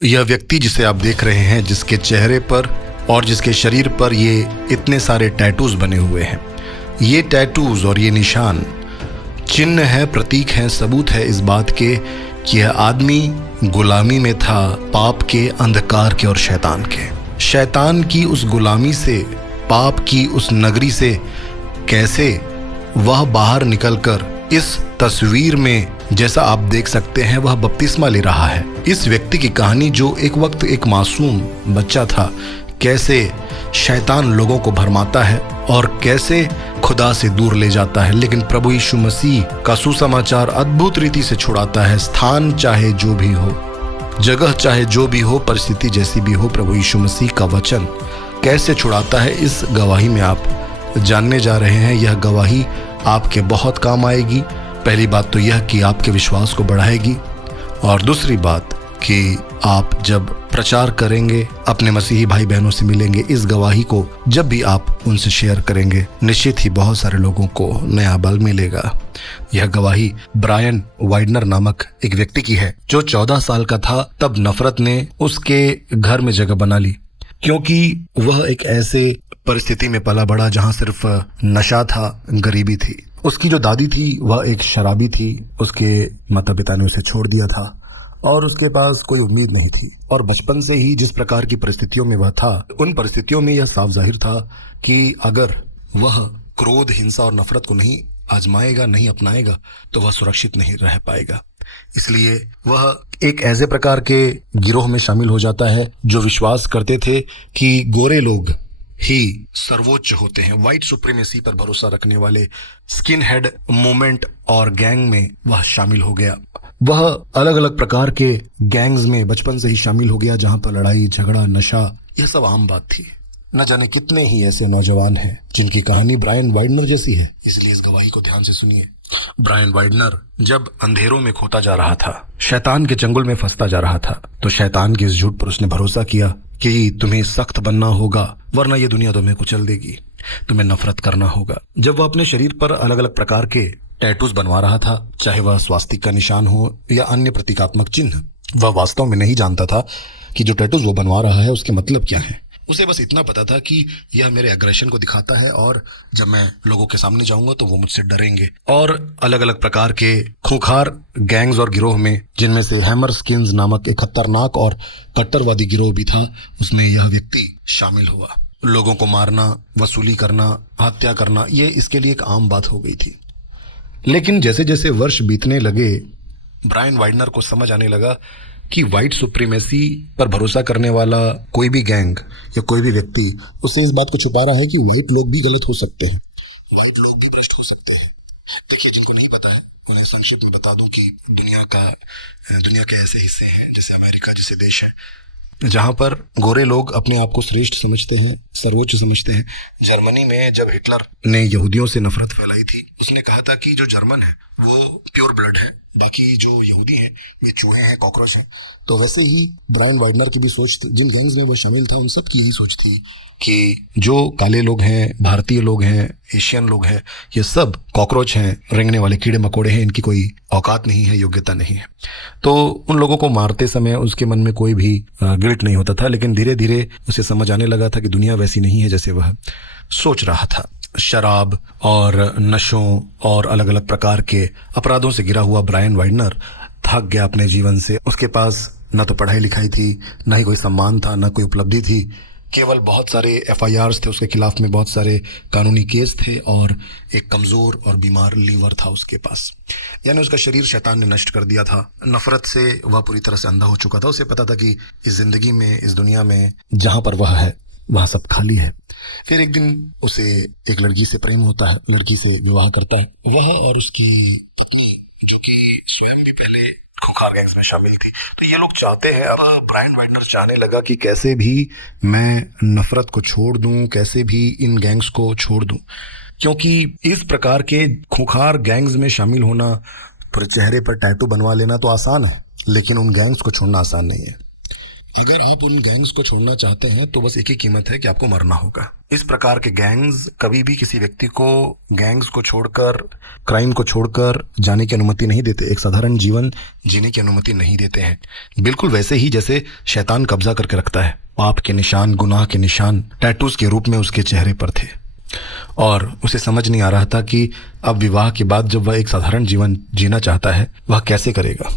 यह व्यक्ति जिसे आप देख रहे हैं, जिसके चेहरे पर और जिसके शरीर पर ये इतने सारे टैटूज बने हुए हैं, ये टैटूज और ये निशान चिन्ह है, प्रतीक है, सबूत है इस बात के कि यह आदमी गुलामी में था पाप के, अंधकार के और शैतान के। शैतान की उस गुलामी से, पाप की उस नगरी से कैसे वह बाहर निकलकर इस तस्वीर में जैसा आप देख सकते हैं वह बपतिस्मा ले रहा है। इस व्यक्ति की कहानी, जो एक वक्त एक मासूम बच्चा था, कैसे शैतान लोगों को भरमाता है और कैसे खुदा से दूर ले जाता है, लेकिन प्रभु यीशु मसीह का सुसमाचार अद्भुत रीति से छुड़ाता है। स्थान चाहे जो भी हो, जगह चाहे जो भी हो, परिस्थिति जैसी भी हो, प्रभु यीशु मसीह का वचन कैसे छुड़ाता है, इस गवाही में आप जानने जा रहे हैं। यह गवाही आपके बहुत काम आएगी। पहली बात तो यह कि आपके विश्वास को बढ़ाएगी, और दूसरी बात कि आप जब प्रचार करेंगे, अपने मसीही भाई बहनों से मिलेंगे, इस गवाही को जब भी आप उनसे शेयर करेंगे, निश्चित ही बहुत सारे लोगों को नया बल मिलेगा। यह गवाही ब्रायन वाइडनर नामक एक व्यक्ति की है, जो 14 साल का था तब नफरत ने उसके घर में जगह बना ली, क्योंकि वह एक ऐसे परिस्थिति में पला बड़ा जहां सिर्फ नशा था, गरीबी थी। उसकी जो दादी थी वह एक शराबी थी, उसके माता पिता ने उसे छोड़ दिया था और उसके पास कोई उम्मीद नहीं थी। और बचपन से ही जिस प्रकार की परिस्थितियों में वह था, उन परिस्थितियों में यह साफ जाहिर था कि अगर वह क्रोध, हिंसा और नफरत को नहीं आजमाएगा, नहीं अपनाएगा, तो वह सुरक्षित नहीं रह पाएगा। इसलिए वह एक ऐसे प्रकार के गिरोह में शामिल हो जाता है जो विश्वास करते थे कि गोरे लोग ही सर्वोच्च होते हैं। व्हाइट सुप्रीमेसी पर भरोसा रखने वाले स्किन हेड मूवमेंट और गैंग में वह शामिल हो गया। वह अलग अलग प्रकार के गैंग्स में बचपन से ही शामिल हो गया, जहां पर लड़ाई झगड़ा, नशा, यह सब आम बात थी। न जाने कितने ही ऐसे नौजवान हैं जिनकी कहानी ब्रायन वाइडनर जैसी है, इसलिए इस गवाही को ध्यान से सुनिए। ब्रायन वाइडनर जब अंधेरों में खोता जा रहा था, शैतान के चंगुल में फंसता जा रहा था, तो शैतान के इस झूठ पर उसने भरोसा किया कि तुम्हें सख्त बनना होगा, वरना ये दुनिया तुम्हें कुचल देगी, तुम्हें नफरत करना होगा। जब वह अपने शरीर पर अलग अलग प्रकार के टैटूज बनवा रहा था, चाहे वह स्वास्तिक का निशान हो या अन्य प्रतीकात्मक चिन्ह, वह वास्तव में नहीं जानता था कि जो टैटूज वो बनवा रहा है उसके मतलब क्या है। उसे बस इतना पता था कि यह मेरे एग्रेशन को दिखाता है और जब मैं लोगों के सामने जाऊंगा तो वो मुझसे डरेंगे। और अलग अलग प्रकार के खूंखार गैंग्स और गिरोह में, जिनमें से हैमर स्किन्स नामक एक खतरनाक और कट्टरवादी गिरोह भी था, उसमें यह व्यक्ति शामिल हुआ। लोगों को मारना, वसूली करना, हत्या करना, ये इसके लिए एक आम बात हो गई थी। लेकिन जैसे जैसे वर्ष बीतने लगे, ब्रायन वाइडनर को समझ आने लगा कि व्हाइट सुप्रीमेसी पर भरोसा करने वाला कोई भी गैंग या कोई भी व्यक्ति उससे इस बात को छुपा रहा है कि व्हाइट लोग भी गलत हो सकते हैं, व्हाइट लोग भी भ्रष्ट हो सकते हैं। देखिए, जिनको नहीं पता है उन्हें संक्षिप्त में बता दूं कि दुनिया के ऐसे हिस्से हैं, जैसे अमेरिका जैसे देश है, जहां पर गोरे लोग अपने आप को श्रेष्ठ समझते हैं, सर्वोच्च समझते हैं। जर्मनी में जब हिटलर ने यहूदियों से नफरत फैलाई थी, उसने कहा था कि जो जर्मन है वो प्योर ब्लड है, बाकी जो यहूदी हैं वे चूहे हैं, कॉकरोच हैं। तो वैसे ही ब्रायन वाइडनर की भी सोच, जिन गैंग्स में वो शामिल था, उन सब की यही सोच थी कि जो काले लोग हैं, भारतीय लोग हैं, एशियन लोग हैं, ये सब कॉकरोच हैं, रेंगने वाले कीड़े मकोड़े हैं, इनकी कोई औकात नहीं है, योग्यता नहीं है। तो उन लोगों को मारते समय उसके मन में कोई भी गिल्ट नहीं होता था, लेकिन धीरे धीरे उसे समझ आने लगा था कि दुनिया वैसी नहीं है जैसे वह सोच रहा था। शराब और नशों और अलग अलग प्रकार के अपराधों से घिरा हुआ ब्रायन वाइडनर थक गया अपने जीवन से। उसके पास न तो पढ़ाई लिखाई थी, न ही कोई सम्मान था, न कोई उपलब्धि थी, केवल बहुत सारे FIRs थे उसके खिलाफ में, बहुत सारे कानूनी केस थे, और एक कमजोर और बीमार लीवर था उसके पास। यानी उसका शरीर शैतान ने नष्ट कर दिया था। नफरत से वह पूरी तरह से अंधा हो चुका था। उसे पता था कि इस जिंदगी में, इस दुनिया में जहां पर वह है वहां सब खाली है। फिर एक दिन उसे एक लड़की से प्रेम होता है, लड़की से विवाह करता है। वह और उसकी पत्नी, जो कि स्वयं भी पहले खूंखार गैंग्स में शामिल थी, तो ये लोग चाहते हैं, अब ब्रायन वाइडनर चाहने लगा कि कैसे भी मैं नफरत को छोड़ दूं, कैसे भी इन गैंग्स को छोड़ दूं, क्योंकि इस प्रकार के खूंखार गैंग्स में शामिल होना, पूरे चेहरे पर टैटू बनवा लेना तो आसान है, लेकिन उन गैंग्स को छोड़ना आसान नहीं है। अगर आप उन गैंग्स को छोड़ना चाहते हैं तो बस एक ही कीमत है कि आपको मरना होगा। इस प्रकार के गैंग्स कभी भी किसी व्यक्ति को गैंग्स को छोड़कर, क्राइम को छोड़कर जाने की अनुमति नहीं देते, एक साधारण जीवन जीने की अनुमति नहीं देते हैं। बिल्कुल वैसे ही जैसे शैतान कब्जा करके रखता है। पाप के निशान, गुनाह के निशान टैटूज के रूप में उसके चेहरे पर थे और उसे समझ नहीं आ रहा था कि अब विवाह के बाद जब वह एक साधारण जीवन जीना चाहता है वह कैसे करेगा।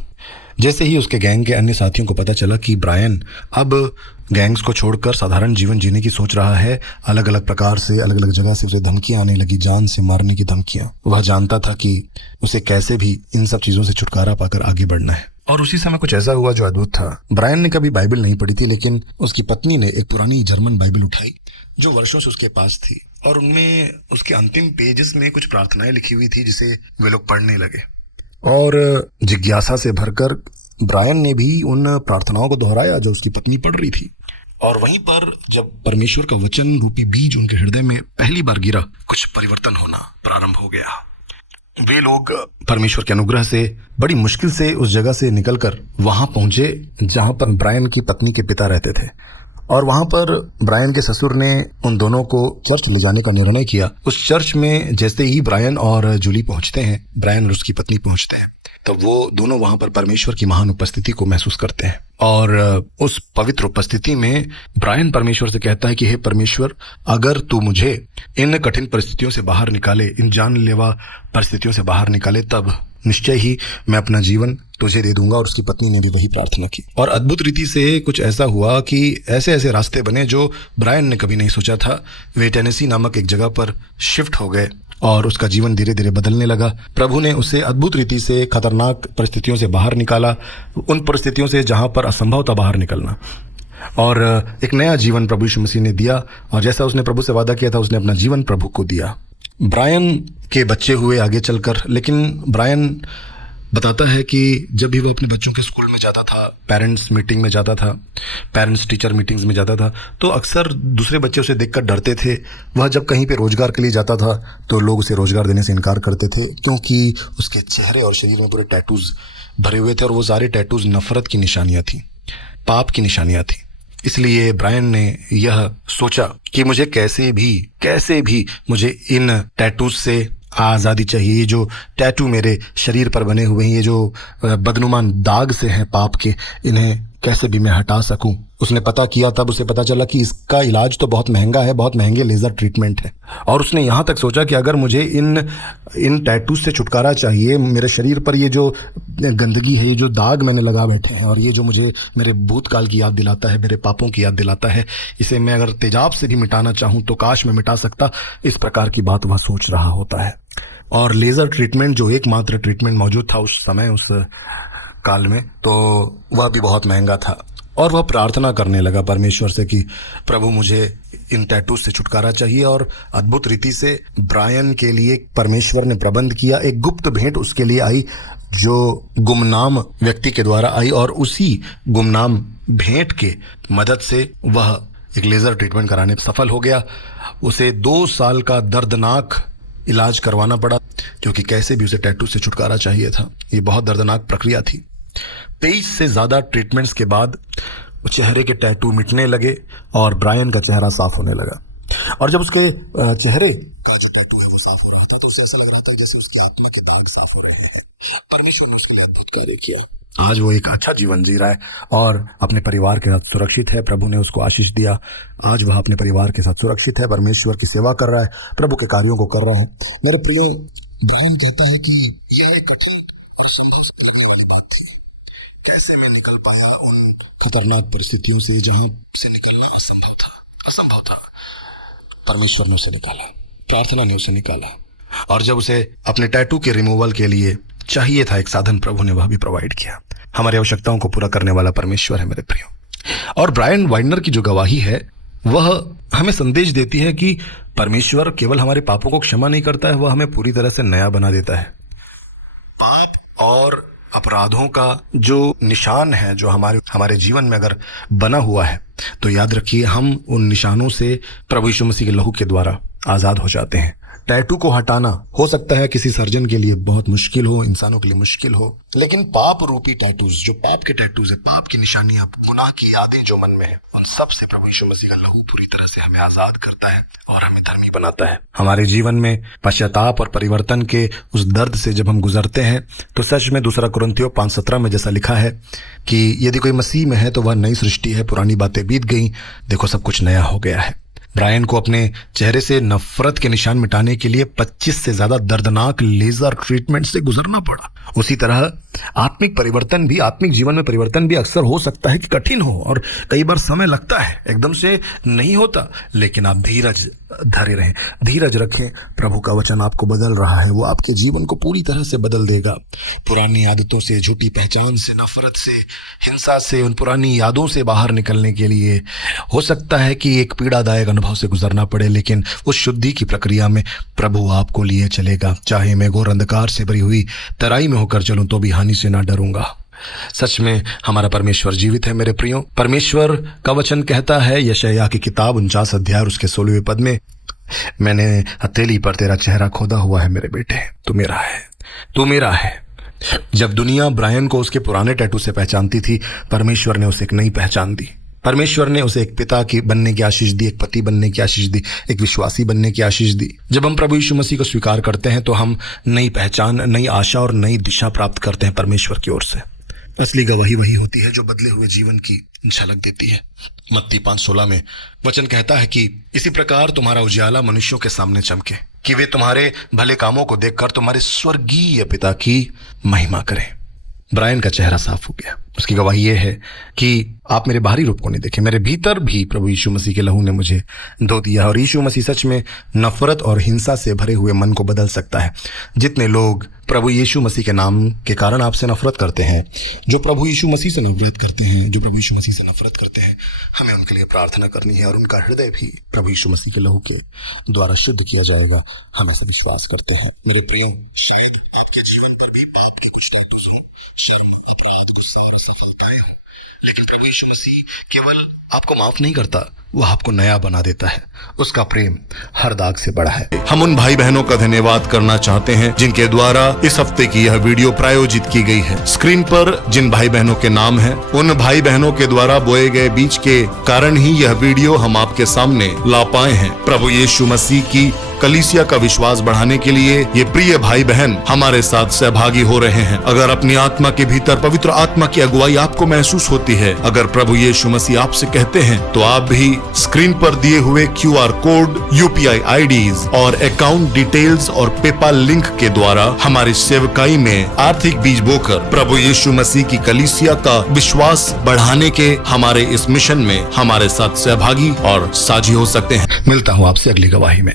जैसे ही उसके गैंग के अन्य साथियों को पता चला कि ब्रायन अब गैंग्स को छोड़कर साधारण जीवन जीने की सोच रहा है, अलग अलग प्रकार से, अलग अलग जगह से उसे धमकियां आने लगी, जान से मारने की धमकियां। वह जानता था कि उसे कैसे भी इन सब चीजों से छुटकारा पाकर आगे बढ़ना है। और उसी समय कुछ ऐसा हुआ जो अद्भुत था। ब्रायन ने कभी बाइबल नहीं पढ़ी थी, लेकिन उसकी पत्नी ने एक पुरानी जर्मन बाइबल उठाई जो वर्षों से उसके पास थी और उनमें उसके अंतिम पेजेस में कुछ प्रार्थनाएं लिखी हुई थी जिसे वे लोग पढ़ने लगे। और जिज्ञासा से भरकर ब्रायन ने भी उन प्रार्थनाओं को दोहराया जो उसकी पत्नी पढ़ रही थी। और वहीं पर जब परमेश्वर का वचन रूपी बीज उनके हृदय में पहली बार गिरा, कुछ परिवर्तन होना प्रारंभ हो गया। वे लोग परमेश्वर के अनुग्रह से बड़ी मुश्किल से उस जगह से निकलकर वहां पहुंचे जहां पर ब्रायन की पत्नी के पिता रहते थे। और वहां पर ब्रायन के ससुर ने उन दोनों को चर्च ले जाने का निर्णय किया। उस चर्च में जैसे ही ब्रायन और जूली पहुंचते हैं, ब्रायन और उसकी पत्नी पहुंचते हैं, तो वो दोनों वहां पर परमेश्वर की महान उपस्थिति को महसूस करते हैं। और उस पवित्र उपस्थिति में ब्रायन परमेश्वर से कहता है कि हे परमेश्वर, अगर तू मुझे इन कठिन परिस्थितियों से बाहर निकाले, इन जानलेवा परिस्थितियों से बाहर निकाले, तब निश्चय ही मैं अपना जीवन तुझे दे दूंगा। और उसकी पत्नी ने भी वही प्रार्थना की। और अद्भुत रीति से कुछ ऐसा हुआ कि ऐसे ऐसे रास्ते बने जो ब्रायन ने कभी नहीं सोचा था। वे टेनेसी नामक एक जगह पर शिफ्ट हो गए और उसका जीवन धीरे धीरे बदलने लगा। प्रभु ने उसे अद्भुत रीति से खतरनाक परिस्थितियों से बाहर निकाला, उन परिस्थितियों से जहां पर असंभव था बाहर निकलना, और एक नया जीवन प्रभु यीशु मसीह ने दिया। और जैसा उसने प्रभु से वादा किया था, उसने अपना जीवन प्रभु को दिया। ब्रायन के बच्चे हुए आगे चलकर, लेकिन ब्रायन बताता है कि जब भी वो अपने बच्चों के स्कूल में जाता था, पेरेंट्स मीटिंग में जाता था, पेरेंट्स टीचर मीटिंग्स में जाता था, तो अक्सर दूसरे बच्चे उसे देखकर डरते थे। वह जब कहीं पे रोजगार के लिए जाता था तो लोग उसे रोजगार देने से इनकार करते थे, क्योंकि उसके चेहरे और शरीर में पूरे टैटूज भरे हुए थे और वो सारे टैटूज नफरत की निशानियां थी, पाप की निशानियां थी। इसलिए ब्रायन ने यह सोचा कि मुझे कैसे भी मुझे इन टैटूज से आज़ादी चाहिए। ये जो टैटू मेरे शरीर पर बने हुए हैं, ये जो बदनुमान दाग से हैं पाप के, इन्हें कैसे भी मैं हटा सकूं। उसने पता किया, तब उसे पता चला कि इसका इलाज तो बहुत महंगा है, बहुत महंगे लेज़र ट्रीटमेंट है। और उसने यहाँ तक सोचा कि अगर मुझे इन टैटूज से छुटकारा चाहिए, मेरे शरीर पर ये जो गंदगी है, ये जो दाग मैंने लगा बैठे हैं और ये जो मुझे मेरे भूतकाल की याद दिलाता है, मेरे पापों की याद दिलाता है, इसे मैं अगर तेजाब से भी मिटाना चाहूँ तो काश मैं मिटा सकता। इस प्रकार की बात वह सोच रहा होता है। और लेज़र ट्रीटमेंट जो एकमात्र ट्रीटमेंट मौजूद था उस समय, उस काल में, तो वह भी बहुत महंगा था। और वह प्रार्थना करने लगा परमेश्वर से कि प्रभु मुझे इन टैटूज से छुटकारा चाहिए। और अद्भुत रीति से ब्रायन के लिए परमेश्वर ने प्रबंध किया। एक गुप्त भेंट उसके लिए आई जो गुमनाम व्यक्ति के द्वारा आई, और उसी गुमनाम भेंट के मदद से वह एक लेज़र ट्रीटमेंट कराने सफल हो गया। उसे 2 साल का दर्दनाक इलाज करवाना पड़ा, क्योंकि कैसे भी उसे टैटू से छुटकारा चाहिए था। ये बहुत दर्दनाक प्रक्रिया थी। 23 से ज़्यादा ट्रीटमेंट्स के बाद चेहरे के टैटू मिटने लगे और ब्रायन का चेहरा साफ होने लगा। और जब उसके चेहरे का जो टैटू है वो साफ हो रहा था, तो उसे ऐसा लग रहा था जैसे उसकी आत्मा के दाग साफ हो रहे हैं। परमेश्वर ने उसके लिए अद्भुत कार्य किया। आज वो एक अच्छा जीवन जी रहा है और अपने परिवार के साथ सुरक्षित है। प्रभु ने उसको आशीष दिया। आज वह अपने परिवार के साथ सुरक्षित है, परमेश्वर की सेवा कर रहा है, प्रभु के कार्यों को कर रहा है। मेरे प्रिय, ब्रायन कहता है कि यह एक कठिन बात थी। कैसे मैं निकल पाया उन खतरनाक परिस्थितियों से जहां से निकलना असंभव था। परमेश्वर ने उसे निकाला, प्रार्थना ने उसे निकाला। और जब उसे अपने टैटू के रिमूवल के लिए चाहिए था एक साधन, प्रभु ने वह भी प्रोवाइड किया। हमारी आवश्यकताओं को पूरा करने वाला परमेश्वर है मेरे प्रियो। और ब्रायन वाइडनर की जो गवाही है वह हमें संदेश देती है कि परमेश्वर केवल हमारे पापों को क्षमा नहीं करता है, वह हमें पूरी तरह से नया बना देता है। पाप और अपराधों का जो निशान है, जो हमारे जीवन में अगर बना हुआ है, तो याद रखिए हम उन निशानों से प्रभु यीशु मसीह के लहू के द्वारा आजाद हो जाते हैं। टैटू को हटाना हो सकता है किसी सर्जन के लिए बहुत मुश्किल हो, इंसानों के लिए मुश्किल हो, लेकिन पाप रूपी टैटूज, जो पाप के टैटूज है, पाप की निशानियां, गुनाह की यादें जो मन में है, उन सब से प्रभु यीशु मसीह का लहू पूरी तरह से हमें आजाद करता है और हमें धर्मी बनाता है। हमारे जीवन में पश्चाताप और परिवर्तन के उस दर्द से जब हम गुजरते हैं तो सच में 2 कुरिन्थियों 5:17 में जैसा लिखा है कि यदि कोई मसीह में है तो वह नई सृष्टि है, पुरानी बातें बीत गई, देखो सब कुछ नया हो गया है। ब्रायन को अपने चेहरे से नफरत के निशान मिटाने के लिए 25 से ज्यादा दर्दनाक लेजर ट्रीटमेंट से गुजरना पड़ा। उसी तरह आत्मिक परिवर्तन भी, आत्मिक जीवन में परिवर्तन भी अक्सर हो सकता है कि कठिन हो और कई बार समय लगता है, एकदम से नहीं होता, लेकिन आप धीरज धरे रहें, धीरज रखें। प्रभु का वचन आपको बदल रहा है, वो आपके जीवन को पूरी तरह से बदल देगा। पुरानी आदतों से, झूठी पहचान से, नफरत से, हिंसा से, उन पुरानी यादों से बाहर निकलने के लिए हो सकता है कि एक पीड़ादायक अनुभव से गुजरना पड़े, लेकिन उस शुद्धि की प्रक्रिया में प्रभु आपको लिए चलेगा। चाहे मैं घोर अंधकार से भरी हुई तराई में होकर चलूं तो भी हानि से ना डरूंगा। सच में हमारा परमेश्वर जीवित है मेरे प्रियो। परमेश्वर का वचन कहता है यशायाह की किताब 49 अध्याय और उसके 16वें पद में, मैंने हथेली पर तेरा चेहरा खोदा हुआ है मेरे बेटे, तू मेरा है, तू मेरा है। जब दुनिया ब्रायन को उसके पुराने टैटू से पहचानती थी, परमेश्वर ने उसे एक नई पहचान दी। परमेश्वर ने उसे एक पिता की बनने की आशीष दी, एक पति बनने की आशीष दी, एक विश्वासी बनने की आशीष दी। जब हम प्रभु यीशु मसीह को स्वीकार करते हैं तो हम नई पहचान, नई आशा और नई दिशा प्राप्त करते हैं परमेश्वर की ओर से। असली गवाही वही होती है जो बदले हुए जीवन की झलक देती है। मत्ती 5:16 में वचन कहता है कि इसी प्रकार तुम्हारा उजियाला मनुष्यों के सामने चमके, कि वे तुम्हारे भले कामों को देखकर तुम्हारे स्वर्गीय पिता की महिमा करें। ब्रायन का चेहरा साफ हो गया। उसकी गवाही यह है कि आप मेरे बाहरी रूप को नहीं देखे, मेरे भीतर भी प्रभु यीशु मसीह के लहू ने मुझे धो दिया। और यीशु मसीह सच में नफरत और हिंसा से भरे हुए मन को बदल सकता है। जितने लोग प्रभु यीशु मसीह के नाम के कारण आपसे नफरत करते हैं, जो प्रभु यीशु मसीह से नफरत करते हैं, जो प्रभु यीशु मसीह से नफरत करते हैं, हमें उनके लिए प्रार्थना करनी है और उनका हृदय भी प्रभु यीशु मसीह के लहू के द्वारा शुद्ध किया जाएगा। हम ऐसा विश्वास करते हैं। मेरे प्रिय, आपके जीवन पर भी पाप के कुछ टैटू हैं, शर्म, अपराध, गुस्सा और असफलताएं, लेकिन प्रभु यीशु मसीह केवल आपको माफ नहीं करता, वह आपको नया बना देता है। उसका प्रेम हर दाग से बड़ा है। हम उन भाई बहनों का धन्यवाद करना चाहते हैं जिनके द्वारा इस हफ्ते की यह वीडियो प्रायोजित की गई है। स्क्रीन पर जिन भाई बहनों के नाम हैं, उन भाई बहनों के द्वारा बोए गए बीज के कारण ही यह वीडियो हम आपके सामने ला पाए हैं। प्रभु यीशु मसीह की कलीसिया का विश्वास बढ़ाने के लिए ये प्रिय भाई बहन हमारे साथ सहभागी हो रहे हैं। अगर अपनी आत्मा के भीतर पवित्र आत्मा की अगुवाई आपको महसूस होती है, अगर प्रभु यीशु मसीह आपसे कहते हैं, तो आप भी स्क्रीन पर दिए हुए QR कोड, UPI IDs और अकाउंट डिटेल्स और पेपाल लिंक के द्वारा हमारी सेवकाई में आर्थिक बीज बोकर प्रभु यीशु मसीह की कलीसिया का विश्वास बढ़ाने के हमारे इस मिशन में हमारे साथ सहभागी और साझी हो सकते हैं। मिलता हूँ आपसे अगली गवाही में।